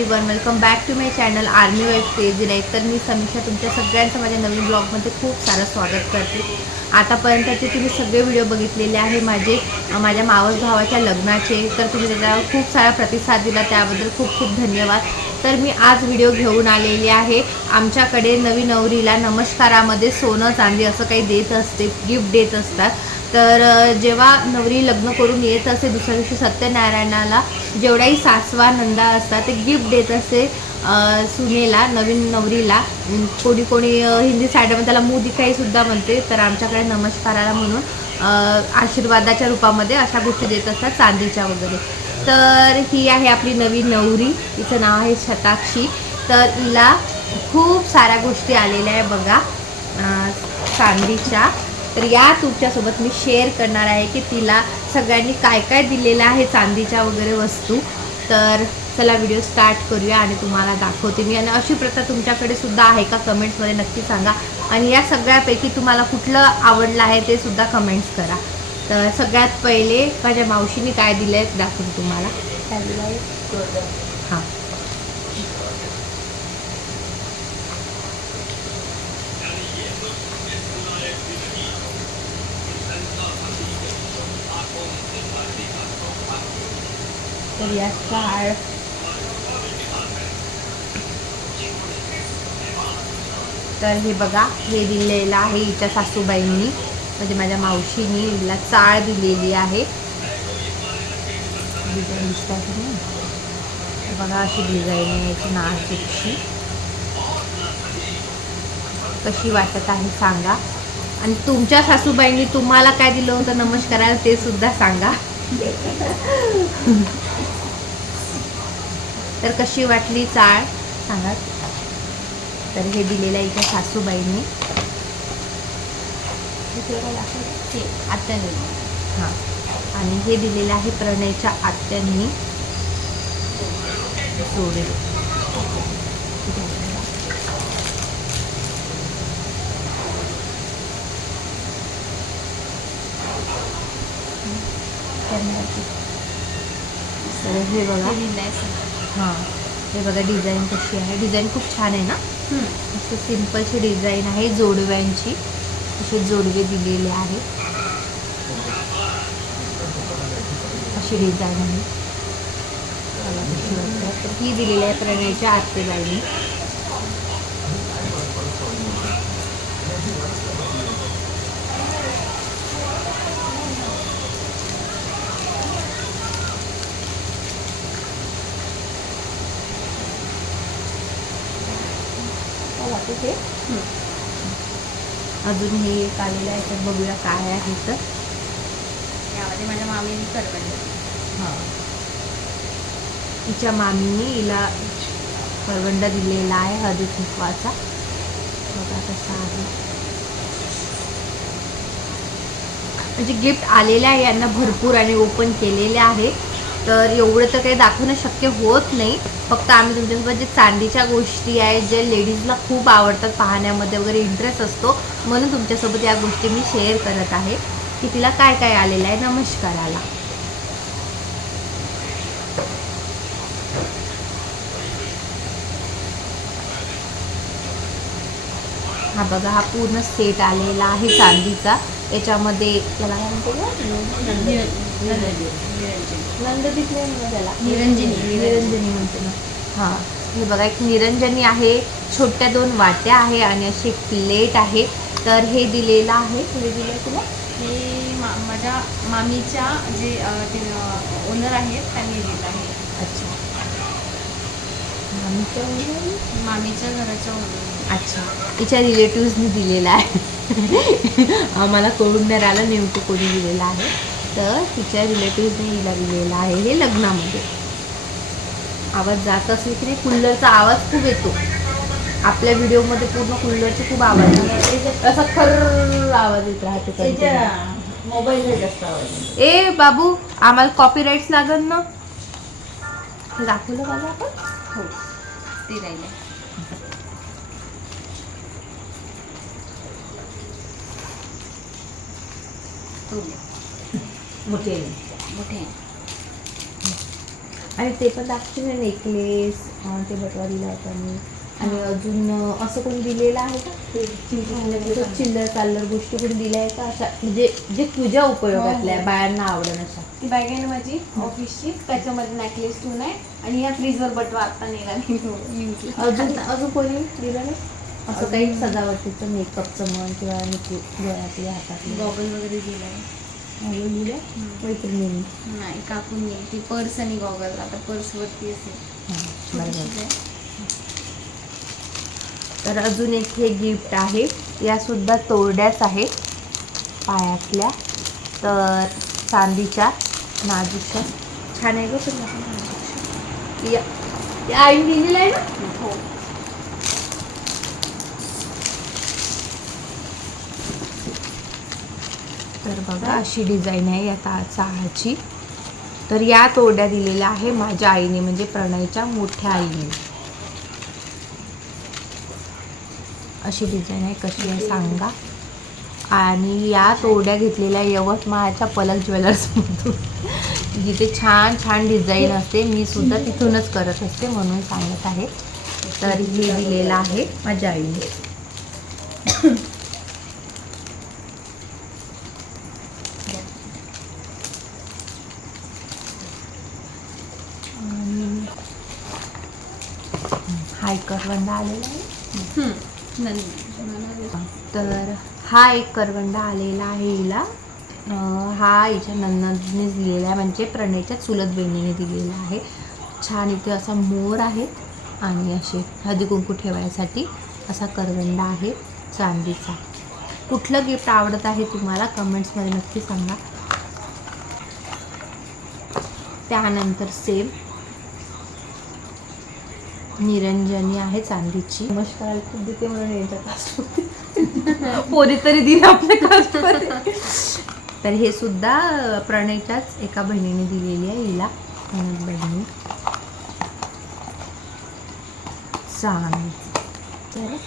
Everyone welcome back to my channel army wife crazy life तर मी समीक्षा तुमच्या सगळ्यांचं माझ्या नवीन ब्लॉगमध्ये खूप सारं स्वागत करते. आतापर्यंतचे तुम्ही सगळे व्हिडिओ बघितलेले आहे माझे माझ्या मावस भावाच्या लग्नाचे. तर तुम्ही त्याच्यावर खूप सारा प्रतिसाद दिला त्याबद्दल खूप खूप धन्यवाद. तर मी आज व्हिडिओ घेऊन आलेली आहे आमच्याकडे नवी नवरीला नमस्कारामध्ये सोनं चांदी असं काही देत असते गिफ्ट देत असतात. तर जेव्हा नवरी लग्न करून येत असे दुसऱ्या दिवशी सत्यनारायणाला जेवढ्याही सासवा नंदा असतात ते गिफ्ट देत असे सुनेला नवीन नवरीला. कोणी कोणी हिंदी साईडमध्ये त्याला मुदिकाईसुद्धा म्हणते. तर आमच्याकडे नमस्काराला म्हणून आशीर्वादाच्या रूपामध्ये अशा गोष्टी देत असतात चांदीच्या वगैरे. तर ही आहे आपली नवीन नवरी. तिचं नाव आहे शताक्षी. तर हिला खूप साऱ्या गोष्टी आलेल्या आहे बघा. चांदीच्या. तर या तुमच्यासोबत मी शेअर करणार आहे की तिला सगळ्यांनी काय काय दिलेलं आहे चांदीच्या वगैरे वस्तू. तर चला व्हिडिओ स्टार्ट करूया आणि तुम्हाला दाखवते मी. आणि अशी प्रथा तुमच्याकडे सुद्धा आहे का कमेंट्समध्ये नक्की सांगा. आणि या सगळ्यापैकी तुम्हाला कुठलं आवडलं आहे ते सुद्धा कमेंट्स करा. तर सगळ्यात पहिले माझ्या मावशीने काय दिलं आहे दाखवते तुम्हाला. काय तर चाळ तर हे बघा हे दिलेलं आहे हिच्या सासूबाईंनी. म्हणजे माझ्या मावशीनी हिला चाळ दिलेली आहे. बघा अशी डिझाईन आहे याची नाशिकची कशी वाटत आहे सांगा. आणि तुमच्या सासूबाईंनी तुम्हाला काय दिलं होतं नमस्काराला ते सुद्धा सांगा. तर कशी वाटली चाळ? सांगा. तर हे दिलेलं आहे इथे सासूबाईंनी. आत्याने. हां. आणि हे दिलेलं आहे प्रणयच्या आत्यांनी. जोडे. तर हे बघा. हां. हे बघा डिझाईन कशी आहे. डिझाईन खूप छान आहे ना? अशी सिम्पलची डिझाईन आहे जोडव्यांची. असे जोडवे दिलेले आहेत. अशी डिझाईन आहे. ही दिलेली आहे प्रणयच्या आत्तेबाईने अजून हे एक आलेलं आहे तर बघूया काय आहे तर. यामध्ये माझ्या मामीने करवलं हां. तिच्या मामीने हिला करवंड दिलेला आहे हळदी कुंकवाचा. बघा कसा आहे. म्हणजे गिफ्ट आलेलं आहे यांना भरपूर आणि ओपन केलेले आहे तर एवढं तर काही दाखवणं शक्य होत नाही. फक्त आम्ही तुमच्यासोबत जे चांदीच्या गोष्टी आहेत जे लेडीजला खूप आवडतात पाहण्यामध्ये वगैरे इंटरेस्ट असतो म्हणून तुमच्यासोबत या गोष्टी मी शेअर करत आहे. की तिला काय काय आलेलं आहे नमस्काराला. हा बघा हा पूर्ण सेट आलेला आहे चांदीचा. याच्यामध्ये त्याला काय म्हणते नंददीप नाही म्हणत त्याला निरंजनी. निरंजनी म्हणते ना. हां. हे बघा एक निरंजनी आहे. छोट्या दोन वाट्या आहे आणि अशी एक प्लेट आहे. तर हे दिलेलं आहे. हे दिलं तुला? हे मा माझ्या मामीच्या जे ओनर आहेत त्यांनी दिलं आहे. अच्छा. आमच्या मुली? मामीच्या घराच्या ओनर अच्छा. तिच्या रिलेटिव्सनी दिलेला आहे. आम्हाला नाही राहिलं नेमकं कोणी दिलेलं आहे. तर तिच्या रिलेटिव्सने हिला दिलेला आहे हे लग्नामध्ये. आवाज जात असेल की कुल्लरचा आवाज खूप येतो. आपल्या व्हिडिओमध्ये पूर्ण कुल्लरचे खूप आवाज असा खर आवाज येत राहते. मोबाईल ए बाबू आम्हाला कॉपी राईट्स लागत ना. हे दाखवलं गं आपण? हो ते राहिले तो घ्या. मोठे मोठे आहे. आणि ते पण दाखवते ना नेकलेस ते बटवा दिला होता मी आणि अजून असं कोणी दिलेलं आहे का? चिल्लर चाललर गोष्टी कोणी दिल्या आहे का? अशा म्हणजे जे तुझ्या उपयोगातल्या हो, हो. बायांना आवडण अशा. ती बॅग आहे ना माझी ऑफिसची त्याच्यामध्ये नेकलेस ठेवून आहे. आणि या फ्रीजवर बटवा आता यूजला अजून अजून कोणी दिलं नाही? असं काही सजावटीचं मेकअपचं म्हण किंवा गळ्यातल्या हातातल्या गॉगल वगैरे दिलाय अजून दिल्या मैत्रिणींनी. नाही काकून. नाही ती पर्स आणि गॉगल आता पर्स वरती असेल. तर अजून एक हे गिफ्ट आहे. या सुद्धा तोरड्याच आहेत. पायातल्या. तर चांदीच्या नाजूकच्या. छान आहे गं या या आईने दिलेलं आहे ना? हो. तर बघा अशी डिझाईन आहे या ता चाळाची तर या तोरड्या दिलेल्या आहे माझ्या आईने म्हणजे प्रणयच्या मोठ्या आईने. अशी डिझाईन आहे कशी आहे सांगा. आणि या तोड्या घेतलेल्या यवतमाळच्या पलक ज्वेलर्समधून जिथे छान छान डिझाईन असते. मी सुद्धा तिथूनच करत असते म्हणून सांगत आहे. तर हे दिलेलं आहे माझ्या आईने. करवंडा आलेला आहे. तर हा एक करवंडा आलेला आहे हिला. हा हिच्या नन्नाने दिलेला आहे म्हणजे प्रणयच्या चुलत बहिणीने दिलेला आहे. छान इथे असा मोर आहे आणि असे हळदी कुंकू ठेवायसाठी असा करवंडा आहे चांदीचा. कुठलं गिफ्ट आवडत आहे तुम्हाला? कमेंट्समध्ये नक्की सांगा. त्यानंतर सेम निरंजनी आहे चांदीची. नमस्कार खूप देते म्हणून यांच्या पोरी तरी दिली आपल्या कास्टमध्ये तर हे सुद्धा प्रणयच्याच एका बहिणीने दिलेली आहे हिला. बहिणी.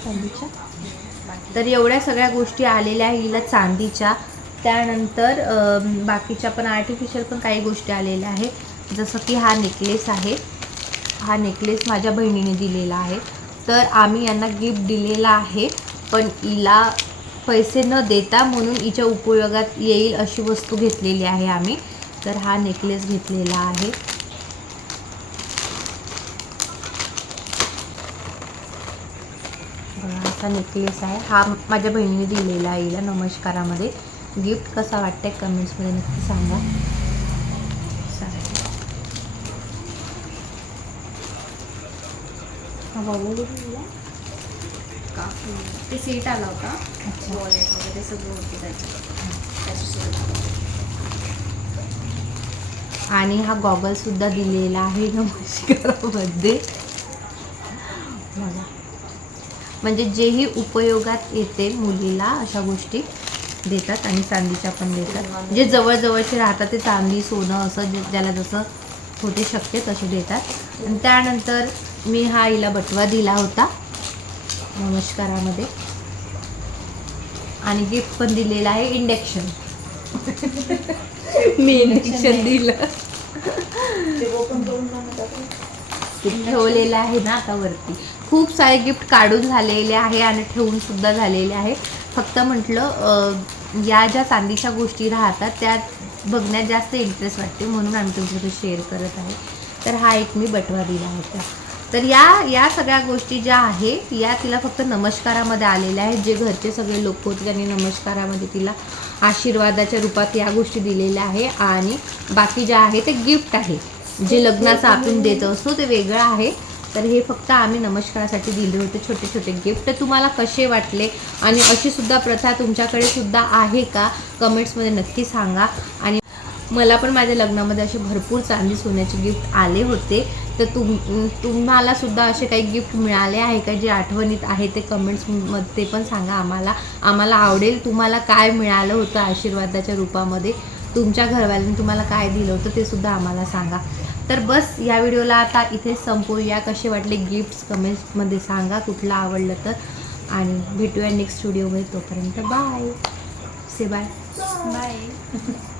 चांदीच्या. तर एवढ्या सगळ्या गोष्टी आलेल्या आहे हिला चांदीच्या. त्यानंतर बाकीच्या पण आर्टिफिशियल पण काही गोष्टी आलेल्या आहेत जसं की हा नेकलेस आहे. हा नेकलेस माझ्या बहिणीने दिलेला आहे. तर आम्ही यांना गिफ्ट दिलेला आहे पण हिला पैसे न देता म्हणून हिच्या उपयोगात येईल अशी वस्तू घेतलेली आहे आम्ही. तर हा नेकलेस घेतलेला आहे. असा नेकलेस आहे. हा माझ्या बहिणीने दिलेला आहे हिला नमस्कारामध्ये. गिफ्ट कसा वाटतंय कमेंट्समध्ये नक्की सांगा. ते सेट आला होता. वॉलेट वगैरे सगळं होते त्याच्यासोबत आणि हा गॉगल सुद्धा दिलेला आहे नमस्कारामध्ये बघा. म्हणजे जेही उपयोगात येते मुलीला अशा गोष्टी देतात आणि चांदीच्या पण देतात. जे जवळजवळचे राहतात ते चांदी सोनं असं ज्याला जसं होते शक्य तसे देतात. आणि त्यानंतर मी हा हिला बटवा दिला होता नमस्कारामध्ये. आणि गिफ्ट पण दिलेलं आहे इंडक्शन मी इंडक्शन दिलं. ठेवलेलं आहे ना आता वरती. खूप सारे गिफ्ट काढून झालेले आहे आणि ठेवून सुद्धा झालेले आहे. फक्त म्हटलं या ज्या चांदीच्या गोष्टी राहतात त्या बघण्यात जास्त इंटरेस्ट वाटते म्हणून आम्ही तुमच्याकडे शेअर करत आहे. तर हा एक मी बटवा दिला होता. तर या या सगळ्या गोष्टी ज्या आहे या तिला फक्त नमस्कारामध्ये आलेल्या आहेत. जे घरचे सगळे लोक होते त्यांनी नमस्कारामध्ये तिला आशीर्वादाच्या रूपात या गोष्टी दिलेल्या आहे. आणि बाकी ज्या आहे ते गिफ्ट आहे. जे लग्नाचं आपण देत असतो ते वेगळं आहे. तर हे फक्त आम्ही नमस्कारासाठी दिले होते छोटे छोटे गिफ्ट तुम्हाला कसे वाटले? आणि अशी सुद्धा प्रथा तुमच्याकडे सुद्धा आहे का? कमेंट्समध्ये नक्की सांगा. आणि मला पण माझ्या लग्नामध्ये असे भरपूर चांदी सोन्याचे गिफ्ट आले होते. तर तुम तुम्हाला सुद्धा असे काही गिफ्ट मिळाले आहे का? जे आठवणीत आहे ते कमेंट्समध्ये ते पण सांगा आम्हाला. आम्हाला आवडेल तुम्हाला काय मिळालं होतं आशीर्वादाच्या रूपामध्ये? तुमच्या घरवाल्यांनी तुम्हाला काय दिलं होतं ते सुद्धा आम्हाला सांगा. तर बस या व्हिडिओला आता इथेच संपवूया कसे वाटले गिफ्ट्स कमेंट्समध्ये सांगा कुठलं आवडलं तर. आणि भेटूया नेक्स्ट व्हिडिओमध्ये तोपर्यंत. बाय से बाय बाय